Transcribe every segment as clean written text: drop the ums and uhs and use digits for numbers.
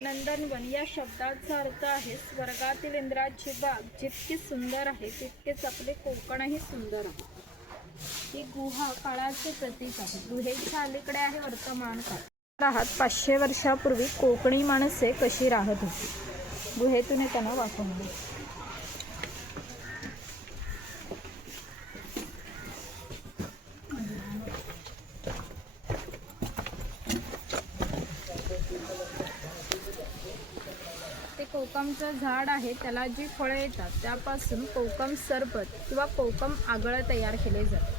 नंदनवन या शब्दाचा अर्थ आहे स्वर्गातील इंद्राची बाग जितकी सुंदर आहे तितकेच आपले कोकणही सुंदर आहे। ही गुहा काळाचे प्रतीक आहे। गुहेच्या अलीकडे आहे वर्तमान काळ। 500 वर्षापूर्वी कोकणी माणसे कशी राहत होती। गुहेतून त्यांना वाचवले। कोकमचं झाड आहे, त्याला जी फळे येतात त्यापासून कोकम सरबत किंवा कोकम आगळ तयार केले जाते।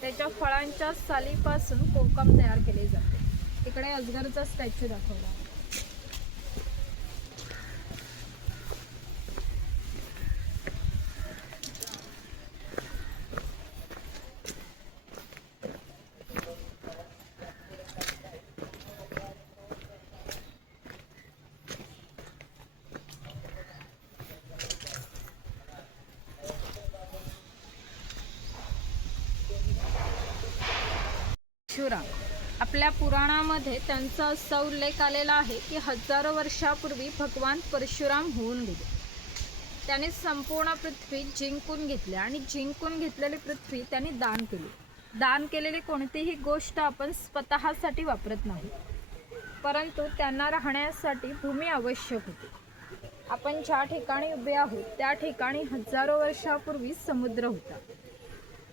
त्याच्या फळांच्या सालीपासून कोकम तयार केले जाते। इकडे अजगरचा स्टॅच्यू दाखवला आहे। परशुराम आपल्या पुराणामध्ये त्यांचा असा उल्लेख आलेला आहे की हजारो वर्षापूर्वी भगवान परशुराम होऊन गेले। त्यांनी संपूर्ण पृथ्वी जिंकून घेतली आणि जिंकून घेतलेली पृथ्वी त्यांनी दान केली। दान केलेली कोणतीही गोष्ट आपण स्वतःसाठी वापरत नाही, परंतु त्यांना राहण्यासाठी भूमी आवश्यक होती। आपण ज्या ठिकाणी उभे आहोत त्या ठिकाणी हजारो वर्षापूर्वी समुद्र होता।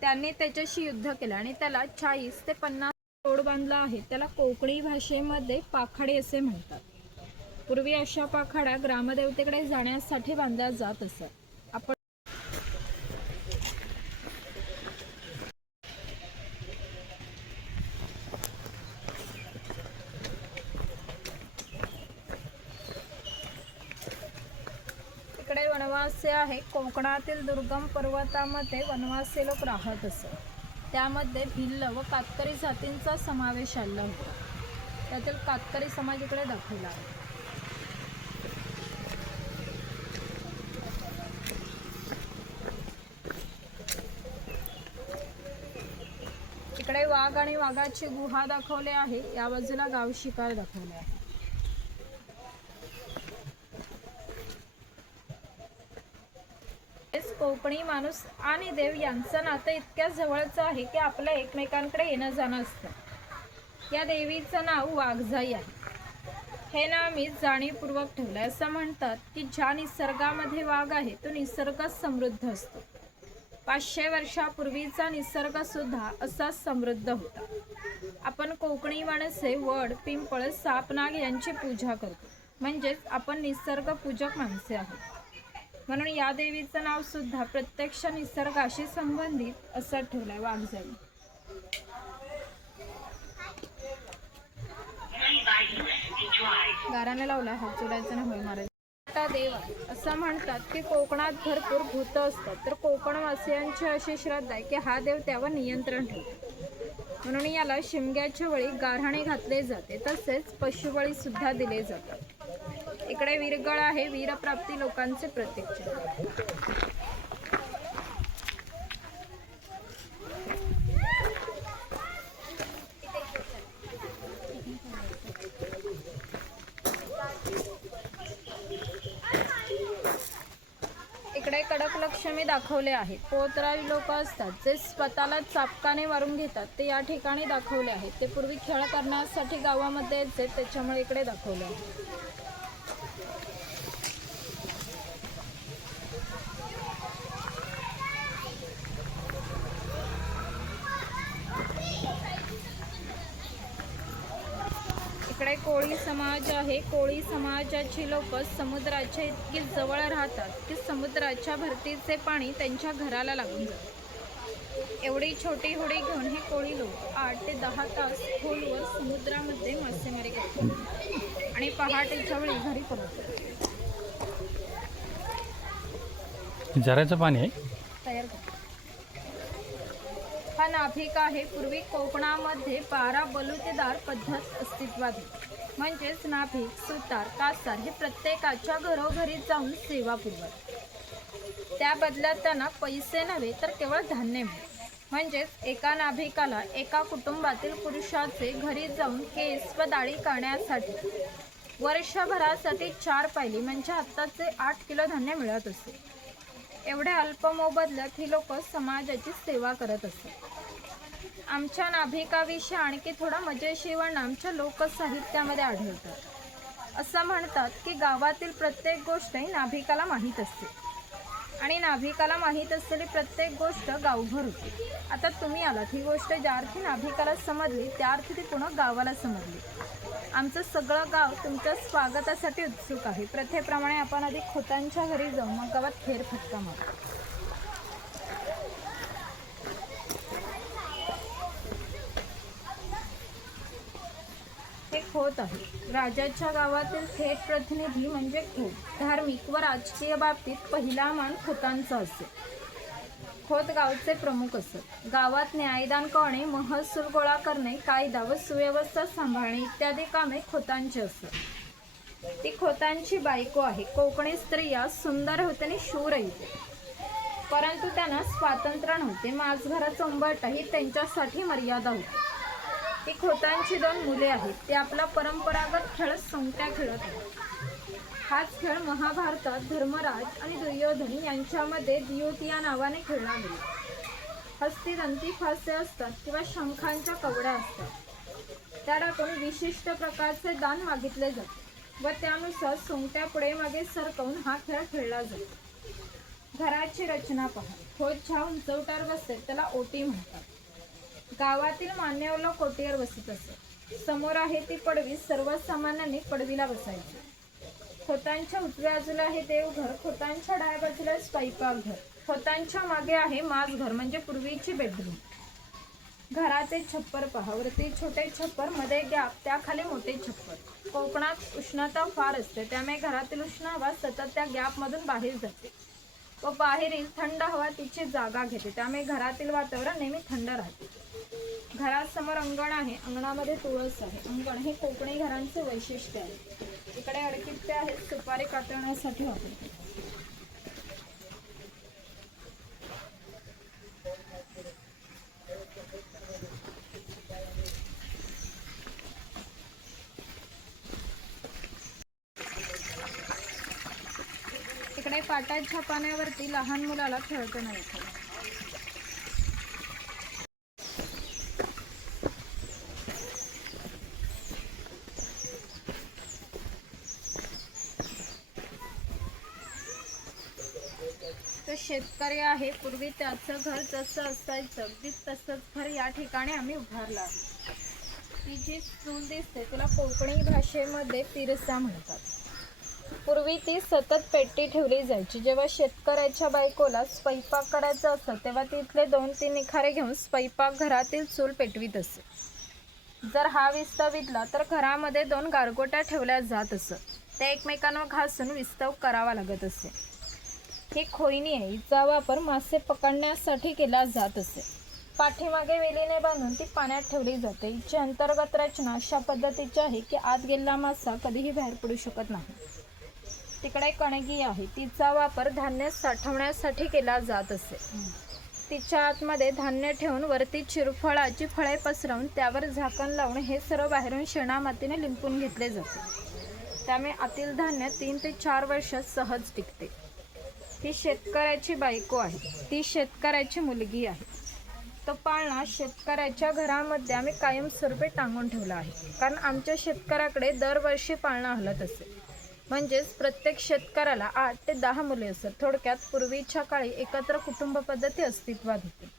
त्यांनी त्याच्याशी युद्ध केले आणि त्याला 40 ते 50 रोड बांधला आहे। त्याला कोकणी भाषेमध्ये पाखाडे असे म्हणतात। पूर्वी अशा पाखाड्या ग्रामदेवतेकडे जाण्यासाठी बांधल्या जात असत। आपण इकडे वनवासी आहे। कोकणातील दुर्गम पर्वतामध्ये वनवासी लोक राहत असत। त्यामध्ये भिल्ल व कातकरी जातींचा समावेश आला होता। त्यातील कातकरी समाज इकडे दाखवला आहे। इकडे वाघ आणि वाघाची गुहा दाखवली आहे। या बाजूला गाव शिकार दाखवले आहे। कोकणी माणूस आणि देव यांचं नातं इतक्या जवळचं आहे की आपलं एकमेकांकडे येणं जाणं असतं। या देवीचं नाव वाघजाई आहे। हे नाव मी जाणीवपूर्वक ठेवलं। असं म्हणतात की ज्या निसर्गामध्ये वाघ आहे तो निसर्ग समृद्ध असतो। 500 वर्षापूर्वीचा निसर्ग सुद्धा असा समृद्ध होता। आपण कोकणी माणसे वड, पिंपळ, साप, नाग यांची पूजा करतो, म्हणजेच आपण निसर्ग पूजक माणसे आहोत। म्हणून या देवीचं नाव सुद्धा प्रत्यक्ष निसर्गाशी संबंधित असं ठेवलंय वाघजाई। गाराने लावला हात जोडायचा नाही, होय मारायचा देव असं म्हणतात की कोकणात भरपूर भूत असतात, तर कोकणवासियांची अशी श्रद्धा आहे की हा देव त्यावर नियंत्रण ठेवतो। म्हणून याला शिमग्याच्या वेळी गाऱ्हाणे घातले जाते, तसेच पशुबळी सुद्धा दिले जातात। इकडे वीरगळ आहे, वीरप्राप्ती लोकांचे प्रतीक। इकडे कडक लक्ष्मी दाखवले आहे। पोतराई लोक असतात जे स्वतःला चापकाने मारून घेतात, ते या ठिकाणी दाखवले आहेत। ते पूर्वी खेळ करण्यासाठी गावामध्ये यायचे, त्याच्यामुळे इकडे दाखवले आहे। इकडे कोळी समाज आहे। कोळी समाजाची लोक समुद्राच्या इतकी जवळ राहतात की समुद्राच्या भरतीचे पाणी त्यांच्या घराला लागून जाते। एवढी छोटी होडी घेऊन हे कोळी लोक 8 ते 10 तास खोलवर समुद्रामध्ये मासेमारी करतात आणि पहाटेच्या वेळी घरी परततात। झऱ्याचं पाणी आहे तयार करतात। हा नाभिक आहे। पूर्वी कोकणामध्ये 12 बलुतेदार पद्धत अस्तित्वात होती, म्हणजेच नाभिक, सुतार, कासार हे प्रत्येकाच्या घरोघरी जाऊन सेवा पुरवत। त्या बदल्यात त्यांना पैसे नव्हे तर केवळ धान्य मिळत। म्हणजेच एका नाभिकाला एका कुटुंबातील पुरुषाचे घरी जाऊन केस व दाढी करण्यासाठी वर्षभरासाठी 4 पायली म्हणजे आत्ताचे 8 किलो धान्य मिळत असते. एवढ्या अल्प मोबदल्यात ही लोक समाजाची सेवा करत असतात. आमच्या नाभिकाविषयी आणखी थोडा मजेशीर वर्णन आमच्या लोकसाहित्यामध्ये आढळतात. असं म्हणतात की गावातील प्रत्येक गोष्ट ही नाभिकाला माहीत असते आणि नाभिकाला माहीत असलेली प्रत्येक गोष्ट गावभर होती. आता तुम्ही आलात, ही गोष्ट ज्या अर्थी नाभिकाला समजली त्या अर्थी ती पुन्हा गावाला समजली. आमचं सगळं गाव तुमच्या स्वागतासाठी उत्सुक आहे. प्रथेप्रमाणे आपण आधी खोतांच्या घरी जाऊ, मग गावात फेरफटका मारू. हे खोत आहे. राजाच्या गावातील थेट प्रतिनिधी म्हणजे खोत. धार्मिक व राजकीय बाबतीत पहिला मान खोतांचा असे. खोत गावचे प्रमुख असत. गावात न्यायदान करणे, महसूल गोळा करणे, कायदा व सुव्यवस्था सांभाळणे इत्यादी कामे खोतांची असत. ती खोतांची बायको आहे. कोकणी स्त्रिया सुंदर होते आणि शूर होते, परंतु त्यांना स्वातंत्र्य नव्हते. माझघराचा उंबरठा ही त्यांच्यासाठी मर्यादा होती. ती खोतांची 2 मुले आहेत. ते आपला परंपरागत खेळ सोंगट्या खेळत आहेत. हाच खेळ महाभारतात धर्मराज आणि दुर्योधन यांच्यामध्ये द्युत या नावाने खेळला गेला. हस्तिदंती फासे असतात किंवा शंखांच्या कवड्या असतात. त्या टाकून विशिष्ट प्रकारचे दान मागितले जाते व त्यानुसार सोंगट्या पुढे मागे सरकवून हा खेळ खेळला जातो. घराची रचना पहा. खोत ज्या उंचवट्यावर बसते त्याला ओटी म्हणतात. गावातील मान्यवर लोक ओटीवर बसत असत. समोर आहे ती पडवी. सर्वसामान्यांनी पडवीला बसायचे. खोतांच्या उजव्या बाजूला आहे देवघर. खोतांच्या डाव्या बाजूला स्वयंपाकघर. खोतांच्या मागे आहे माझघर म्हणजे पूर्वीची बेडरूम. घराचे छप्पर पहा. वरती छोटे छप्पर, मध्ये गॅप, त्याखाली मोठे छप्पर. कोकणात उष्णता फार असते, त्यामुळे घरातील उष्ण हवा सतत त्या गॅपमधून बाहेर जाते व बाहेरील थंड हवा तिची जागा घेते, त्यामुळे घरातील वातावरण नेहमी थंड राहते. घरासमोर अंगण आहे. अंगणामध्ये तुळस आहे. अंगण हे कोकणी घरांचे वैशिष्ट्य आहे. इकडे अडकित्ते आहेत, सुपारी कातरण्यासाठी वापरतात. इकडे पाटाच्या पाण्यावरती लहान मुलाला खेळताना येतं. तो शेतकरी आहे. पूर्वी त्याचं घर जसं असायचं अगदी तसंच घर या ठिकाणी आम्ही उभारलं आहे. ती जी चूल दिसते तिला कोकणी भाषेमध्ये पिरसा म्हणतात. पूर्वी ती सतत पेटी ठेवली जायची. जेव्हा शेतकऱ्याच्या बायकोला स्वयंपाक करायचा असत तेव्हा तिथले 2-3 निखारे घेऊन स्वयंपाक घरातील चूल पेटवीत असे. जर हा विस्तव विधला तर घरामध्ये 2 गारगोट्या ठेवल्या जात असत. त्या एकमेकांवर घासून विस्तव करावा लागत असे. ही खोईनी आहे. हिचा वापर मासे पकडण्यासाठी केला जात असे. पाठीमागे वेलीने बांधून ती पाण्यात ठेवली जाते. हिची अंतर्गत रचना अशा पद्धतीची आहे की आत गेलेला मासा कधीही बाहेर पडू शकत नाही. तिकडे कणगी आहे. तिचा वापर धान्य साठवण्यासाठी केला जात असे. तिच्या आतमध्ये धान्य ठेवून वरती चिरफळाची फळे पसरवून त्यावर झाकण लावून हे सर्व बाहेरून शेणामातीने लिंपून घेतले जाते. त्यामुळे आतील धान्य 3 ते 4 वर्ष सहज टिकते. ती शेतकऱ्याची बायको आहे. ती शेतकऱ्याची मुलगी आहे. तो पाळणा शेतकऱ्याच्या घरामध्ये आम्ही कायमस्वरूपी टांगून ठेवला आहे, कारण आमच्या शेतकऱ्याकडे दरवर्षी पाळणा हलत असे. म्हणजेच प्रत्येक शेतकऱ्याला 8 ते 10 मुले असत. थोडक्यात पूर्वीच्या काळी एकत्र कुटुंब पद्धती अस्तित्वात होती.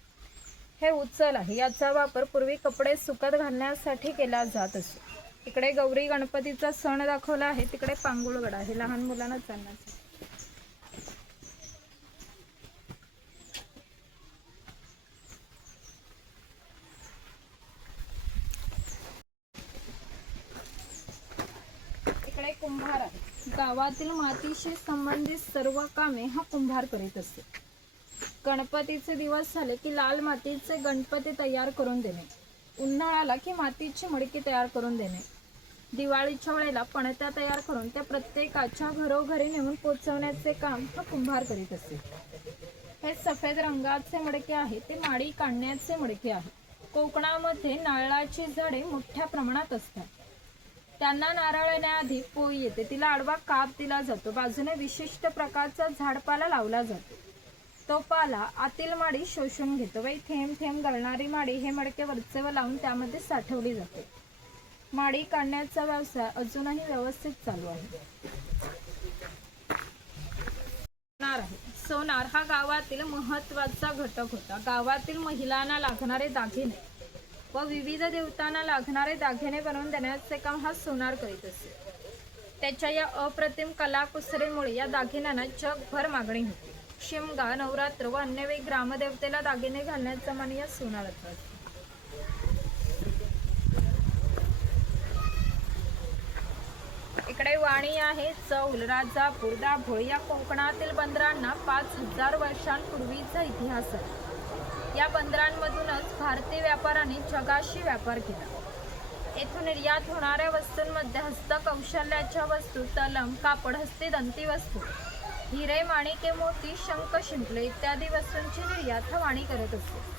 हे उचल आहे. याचा वापर पूर्वी कपडे सुकत घालण्यासाठी केला जात असे. इकडे गौरी गणपतीचा सण दाखवला आहे. तिकडे पांगुळगड आहे लहान मुलांना चालण्यासाठी. इकडे कुंभार आहे. गावातील मातीशी संबंधित सर्व कामे हा कुंभार करीत असते. गणपतीचे दिवस झाले की लाल मातीचे गणपती तयार करून देणे, उन्हाळ्याला की मातीची मडकी तयार करून देणे, दिवाळीच्या वेळेला पणत्या तयार करून त्या प्रत्येकाच्या घरोघरी नेऊन पोचवण्याचे काम हा कुंभार करीत असते. हे सफेद रंगाचे मडके आहे ते माडी काढण्याचे मडके आहे. कोकणामध्ये नारळाची झाडे मोठ्या प्रमाणात असतात. त्यांना नारळण्याआधी पोळी येते, तिला आडवा काप दिला जातो, बाजूने विशिष्ट प्रकारचा झाडपाला लावला जातो. तो पाला आतील माडी शोषून घेतो व थेंब थेंब गळणारी माडी हे मडके वरचेवर लावून त्यामध्ये साठवली जाते. माडी काढण्याचा व्यवसाय अजूनही व्यवस्थित चालू आहे. सोनार हा गावातील महत्त्वाचा घटक होता. गावातील महिलांना लागणारे दागिने व विविध देवतांना लागणारे दागिने बनवून देण्याचे काम हा सोनार करीत असे. त्याच्या या अप्रतिम कलाकुसरीमुळे या दागिन्यांना जगभर मागणी होती. शिमगा, नवरात्र व अन्य वेळी ग्रामदेवतेला दागिने घालण्याचा मान या सोनाराचा असतो. इकडे वाणी आहे. चौल, राजापूर, दाभोळ या कोकणातील बंदरांना 5000 वर्षांपूर्वीचा इतिहास आहे. या बंदरांमधूनच भारतीय व्यापाऱ्यांनी जगाशी व्यापार केला. येथून निर्यात होणाऱ्या वस्तूंमध्ये हस्तकौशल्याच्या वस्तू, तलम, कापड, हस्तिदंती वस्तू, हिरे, माणिके, मोती, शंख, शिंपले इत्यादी वस्तूंची निर्यात हा वाणी करत असते.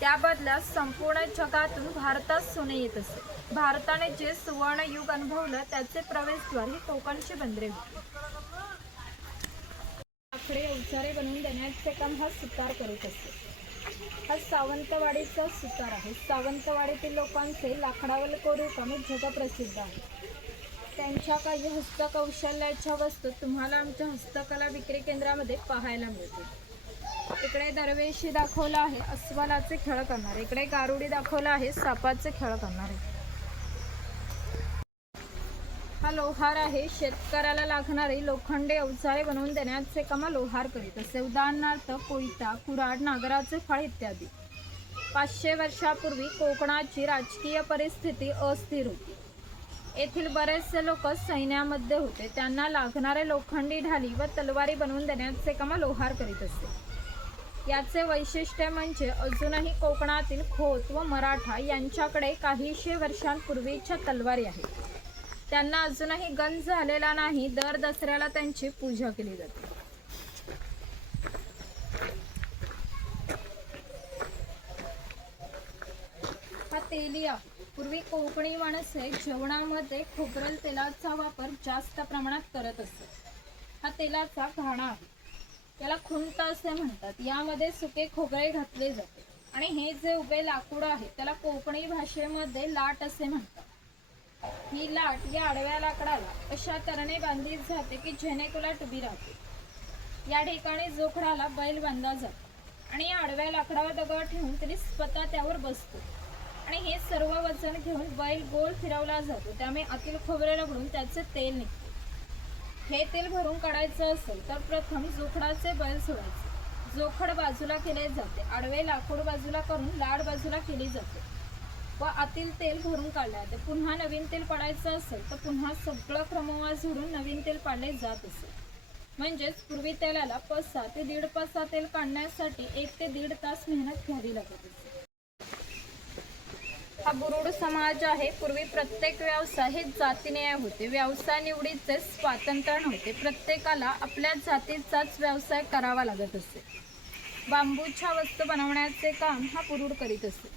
त्या बदल्यात संपूर्ण जगातून भारतात सोने येत असे. भारताने जे सुवर्ण युग अनुभवलं त्याचे प्रवेशद्वार ही कोकणची बंदरे होती. आकडे अवजारे बनवून देण्याचे काम हा सुतार करीत असे. हा सावंतवाडीचा सुतार आहे. सावंतवाडीतील लोकांचे लाकडावर कोरीव काम जगप्रसिद्ध आहे. त्यांच्या काही हस्तकौशल्याच्या वस्तू तुम्हाला आमच्या हस्तकला विक्री केंद्रामध्ये पाहायला मिळतील. इकडे दरवेशी दाखवला आहे अस्वलाचे खेळ करणारे, इकडे गारुडी दाखवला आहे सापाचे खेळ करणारे. हा लोहार आहे. शेतकऱ्याला लागणारे लोखंडी अवजारे बनवून देण्याचे काम लोहार करीत असे. उदाहरणार्थ कोयता, कुऱ्हाड, नागराचे फाळ इत्यादी. 500 वर्षापूर्वी कोकणाची राजकीय परिस्थिती अस्थिर होती. येथील बरेचसे लोक सैन्यामध्ये होते. त्यांना लागणारे लोखंडी ढाली व तलवारी बनवून देण्याचे काम लोहार करीत असे. याचे वैशिष्ट्य म्हणजे अजूनही कोकणातील खोत व मराठा यांच्याकडे काहीशे वर्षांपूर्वीच्या तलवारी आहेत. त्यांना अजूनही गंज झालेला नाही. दर दसऱ्याला त्यांची पूजा केली जाते. हा तेलिया. पूर्वी कोकणी माणसे जेवणामध्ये खोबरेल तेलाचा वापर जास्त प्रमाणात करत असत. हा तेलाचा घाणा आहे. त्याला खुंट असे म्हणतात. यामध्ये सुके खोबरे घातले जाते आणि हे जे उभे लाकूड आहे त्याला कोकणी भाषेमध्ये लाट असे म्हणतात. ही लाट या आडव्या लाकडाला अशा तऱ्हेने बांधली जाते की जेणेकरून लाट उभी राहते. या ठिकाणी जोखडाला बैल बांधला जातो आणि या आडव्या लाकडावर दगड ठेवून तरी स्वतः त्यावर बसतो आणि हे सर्व वजन घेऊन बैल गोल फिरवला जातो. त्यामुळे आतील खोबरे रगडून त्याचे तेल निघते. हे तेल भरून काढायचं असेल तर प्रथम जोखडाचे बैल सोडायचे. जोखड बाजूला केले जाते. आडवे लाकूड बाजूला करून लाड बाजूला केली जाते व आतील तेल भरून काढले जाते. पुन्हा नवीन तेल पाडायचं असेल तर पुन्हा सगळं क्रमवार झोडून नवीन तेल पाडले जात असे. म्हणजेच पूर्वी तेलाला 5 ते 1.5 पसा तेल काढण्यासाठी 1 ते 1.5 तास मेहनत घ्यावी लागत असे. हा बुरुड समाज आहे. पूर्वी प्रत्येक व्यवसाय हे जातीने होते. व्यवसाय निवडीचे स्वातंत्र्य नव्हते. प्रत्येकाला आपल्या जातीचाच व्यवसाय करावा लागत असे. बांबूच्या वस्तू बनवण्याचे काम हा बुरुड करीत असे.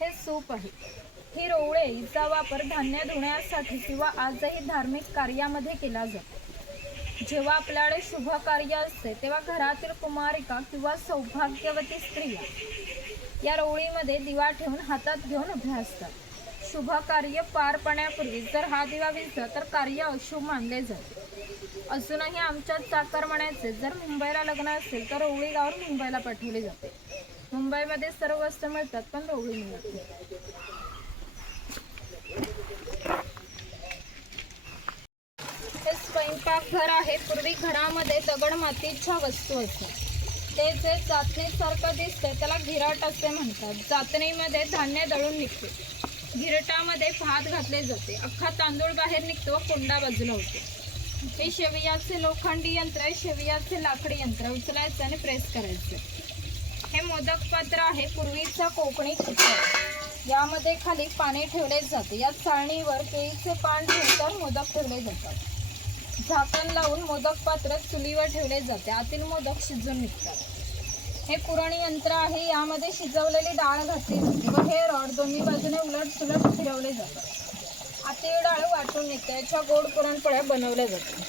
हे सूप आहे. ही रोवळे हिचा वापर धान्य धुण्यासाठी किंवा आजही धार्मिक कार्यामध्ये केला जातो. जेव्हा आपल्याकडे शुभ कार्य असते तेव्हा घरातील कुमारिका किंवा सौभाग्यवती स्त्रिया या रोवळीमध्ये दिवा ठेवून हातात घेऊन उभ्या असतात. शुभ कार्य पार पडण्यापूर्वी जर हा दिवा विझला तर कार्य अशुभ मानले जाते. अजूनही आमच्यात चाकरमान्याचे जर मुंबईला लग्न असेल तर रोवळी गावावर मुंबईला पाठवले जाते. मुंबईमध्ये सर्व वस्तू मिळतात पण रोवळी मिळत नाही. हे स्वयंपाकघर आहे. पूर्वी घरामध्ये दगड मातीच्या वस्तू असतात. ते जे जातणीसारखं दिसते त्याला घिरट असे म्हणतात. जातणीमध्ये धान्य दळून निघते. घिरटामध्ये भात घातले जाते. अख्खा तांदूळ बाहेर निघतो व कोंडा बाजूला होतो. हे शेवयाचे लोखंडी यंत्र आहे. शेवयाचे लाकडी यंत्र उचलायचं आणि प्रेस करायचं. हे मोदक पात्र आहे. पूर्वीचा कोकणी कुकर. यामध्ये खाली पाणी ठेवले जाते. या चाळणीवर केळीचे पान ठेवून तर मोदक ठेवले जातात. झाकण लावून मोदक पात्र चुलीवर ठेवले जाते. आतील मोदक शिजून निघतात. हे पुरणी यंत्र आहे. यामध्ये शिजवलेली डाळ घातली जाते व हे रॉड दोन्ही बाजूने उलट सुलट फिरवले जातात आतीळ डाळ वाटून निघते, याच्या गोड पुरणपोळ्या बनवल्या जातात.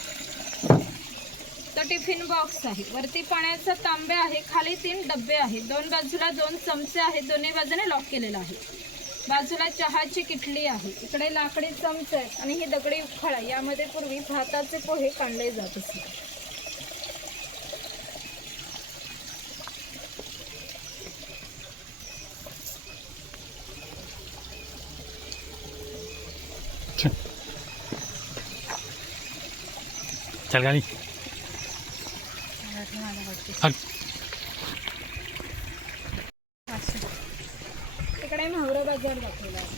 तर टिफिन बॉक्स आहे, वरती पाण्याचा तांबे आहे, खाली 3 डब्बे आहेत, 2 बाजूला 2 चमचे आहेत, दोन्ही बाजूने लॉक केलेला आहे. बाजूला चहाची किटली आहे, इकडे लाकडी चमचे आहेत आणि ही दगडी उखळा, यामध्ये पूर्वी भाताचे पोहे काढले जात असते. चल गाडी इकडे म्हावरा बाजार दाखवला आहे.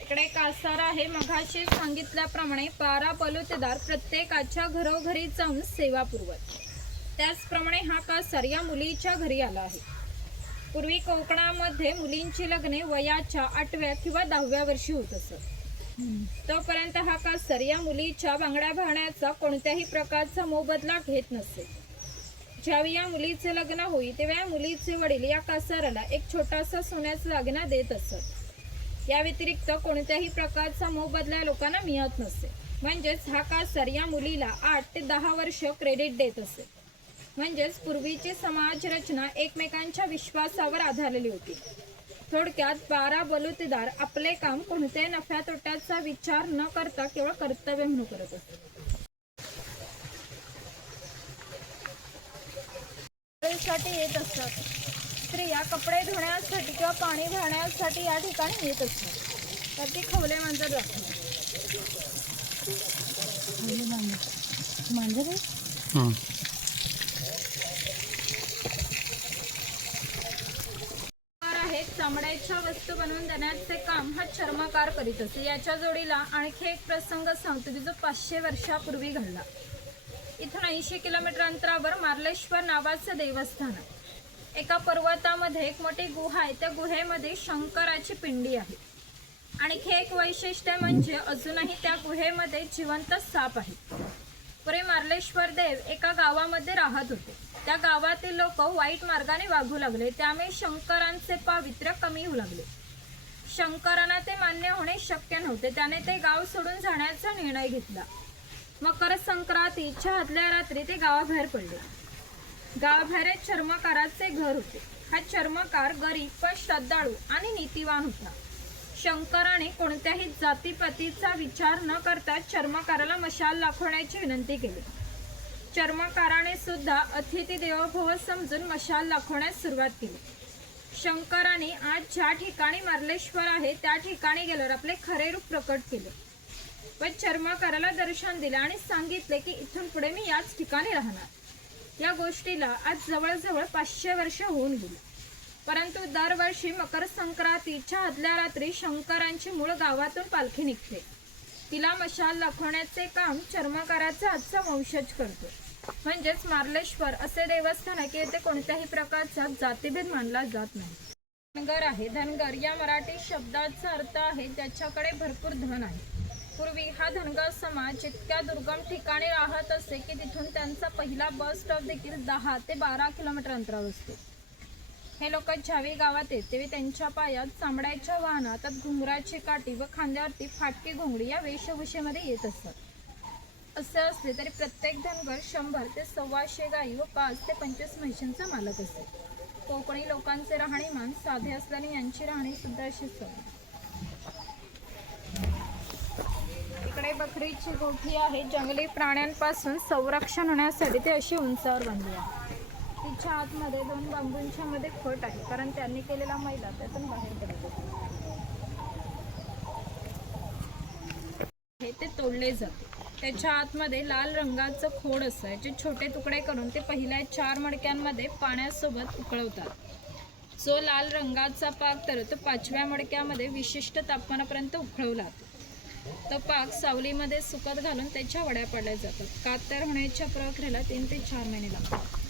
इकडे कासार आहे. मघाशी सांगितल्याप्रमाणे 12 बलुतेदार प्रत्येकाच्या घरोघरी जाऊन सेवा पुरवत. त्याचप्रमाणे हा कासार या मुलीच्या घरी आला आहे. पूर्वी कोकणामध्ये मुलींची लग्ने वयाच्या 8व्या किंवा 10व्या वर्षी होत असत. तोपर्यंत हा कासार या मुलीच्या बांगड्या भरण्याचा कोणत्याही प्रकारचा मोबदला घेत नसे. ज्यावेळी या मुलीचे लग्न होई तेव्हा या मुलीचे वडील या कासाराला एक छोटासा सोन्याचा दागिना देत असत. या व्यतिरिक्त कोणत्याही प्रकारचा मोबदला लोकांना मिळत नसे. म्हणजेच हा कासार या मुलीला 8 ते 10 वर्ष क्रेडिट देत असे. म्हणजेच पूर्वीची समाज रचना एकमेकांच्या विश्वासावर आधारलेली होती. थोडक्यात 12 बलुतेदार आपले काम कोणत्याही नफ्या तोट्याचा विचार न करता केवळ कर्तव्य म्हणून करत असत. साठी येत असतात. स्त्रिया कपडे धुण्यासाठी किंवा पाणी भरण्यासाठी या ठिकाणी येत असतात. तर ती खवले मांजर दाखवतात. चामड्याच्या वस्तू बनवून देण्याचे काम हा चर्मकार करीत असे. याच्या जोडीला आणखी एक प्रसंग सांगतो की जो 500 वर्षापूर्वी घडला. इथून 80 किलोमीटर अंतरावर मार्लेश्वर नावाचं देवस्थान आहे. एका पर्वतामध्ये एक मोठी गुहा आहे. त्या गुहेमध्ये शंकराची पिंडी आहे. आणखी एक वैशिष्ट्य म्हणजे अजूनही त्या गुहेमध्ये जिवंत साप आहे. पुढे मार्लेश्वर देव एका गावामध्ये राहत होते. त्या गावातील लोक वाईट मार्गाने वागू लागले. त्यामुळे शंकरांचे पावित्र्य कमी होऊ लागले. शंकरांना ते मान्य होणे शक्य नव्हते. त्याने ते गाव सोडून जाण्याचा निर्णय घेतला. मकर संक्रांतीच्या आदल्या रात्री ते गावाबाहेर पडले. गावाबाहेर एक चर्मकाराचे घर होते. हा चर्मकार गरीब पण श्रद्धाळू आणि नीतिवान होता. शंकराने कोणत्याही जातीपातीचा विचार न करता चर्मकाराला मशाल दाखवण्याची विनंती केली. चर्मकाराने सुद्धा अतिथी देवो भव समजून मशाल दाखवण्यास सुरुवात केली. शंकराने आज ज्या ठिकाणी मार्लेश्वर आहे त्या ठिकाणी गेल्यावर आपले खरे रूप प्रकट केले व चर्मकाराला दर्शन दिले आणि सांगितले की इथून पुढे मी याच ठिकाणी राहणार. या गोष्टीला आज जवळजवळ 500 वर्ष होऊन गेली. परंतु दरवर्षी मकर संक्रांतीच्या आदल्या रात्री शंकरांची मूळ गावातून पालखी निघते. तिला मशाल दाखवण्याचे काम चर्मकाराचा आजचा वंशज करतो. म्हणजेच मार्लेश्वर असे देवस्थान आहे की येथे कोणत्याही प्रकारचा जातीभेद मानला जात नाही. धनगर आहे. धनगर या मराठी शब्दाचा अर्थ आहे ज्याच्याकडे भरपूर धन आहे. पूर्वी हा धनगर समाज इतक्या दुर्गम ठिकाणी राहत असे की तिथून त्यांचा पहिला बस स्टॉप देखील 10 ते 12 किलोमीटर अंतरावर असतो. हे लोक ज्यावेळी गावात येत तेव्हा त्यांच्या पायात चामड्याच्या वाहनात घुंगराची काठी व खांद्यावरती फाटकी घोंगडी या वेशभूषेमध्ये येत असतात. असे असले तरी प्रत्येक धनगर 100 ते 125 गायी व 5 ते 25 म्हशींचा मालक असे. कोकणी लोकांचे राहणीमान साधे असल्याने यांची राहणी सुद्धा अशी असते. इकडे बकरीची गोठी आहे. जंगली प्राण्यांपासून संरक्षण होण्यासाठी ते अशी उंचावर बांधली आहे. तिच्या आतमध्ये 2 बांबूंच्या मध्ये खोट आहे कारण त्यांनी केलेला मैदा त्यातून बाहेर पडतो. ते तोडले जाते. त्याच्या आतमध्ये लाल रंगाचं खोड असतं. जे छोटे तुकडे करून ते पहिल्या 4 मडक्यांमध्ये पाण्यासोबत उकळवतात. जो लाल रंगाचा पाक तर तो 5व्या मडक्यामध्ये विशिष्ट तापमानापर्यंत उकळवला जातो. तो पाक सावलीमध्ये सुकत घालून त्याच्या वड्या पडल्या जातात. कात तयार होण्याच्या प्रक्रियेला 3 ते 4 महिने लागतात.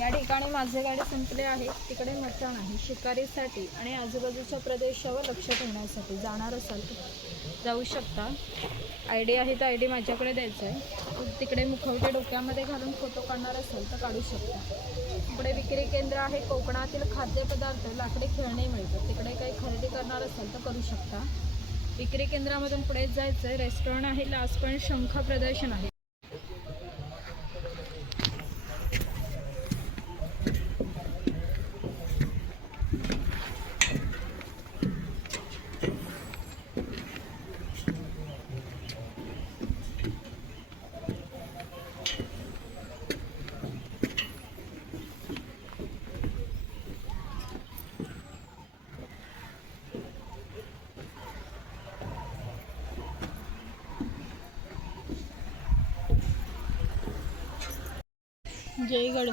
या ठिकाणी माझे गाडी संपले आहे. तिकडे मचाण आहे शिकारीसाठी आणि आजूबाजूच्या प्रदेशावर लक्ष ठेवण्यासाठी. जाणार असाल तर जाऊ शकता. आय डी आहे तर आय डी माझ्याकडे द्यायचा आहे. तिकडे मुखवटे डोक्यामध्ये घालून फोटो काढणार असेल तर काढू शकता. पुढे विक्री केंद्र आहे. कोकणातील खाद्यपदार्थ, लाकडी खेळणे मिळतात. तिकडे काही खरेदी करणार असेल तर करू शकता. विक्री केंद्रामधून पुढे जायचं आहे. रेस्टॉरंट आहे. लास्ट पण शंख प्रदर्शन आहे. जयगड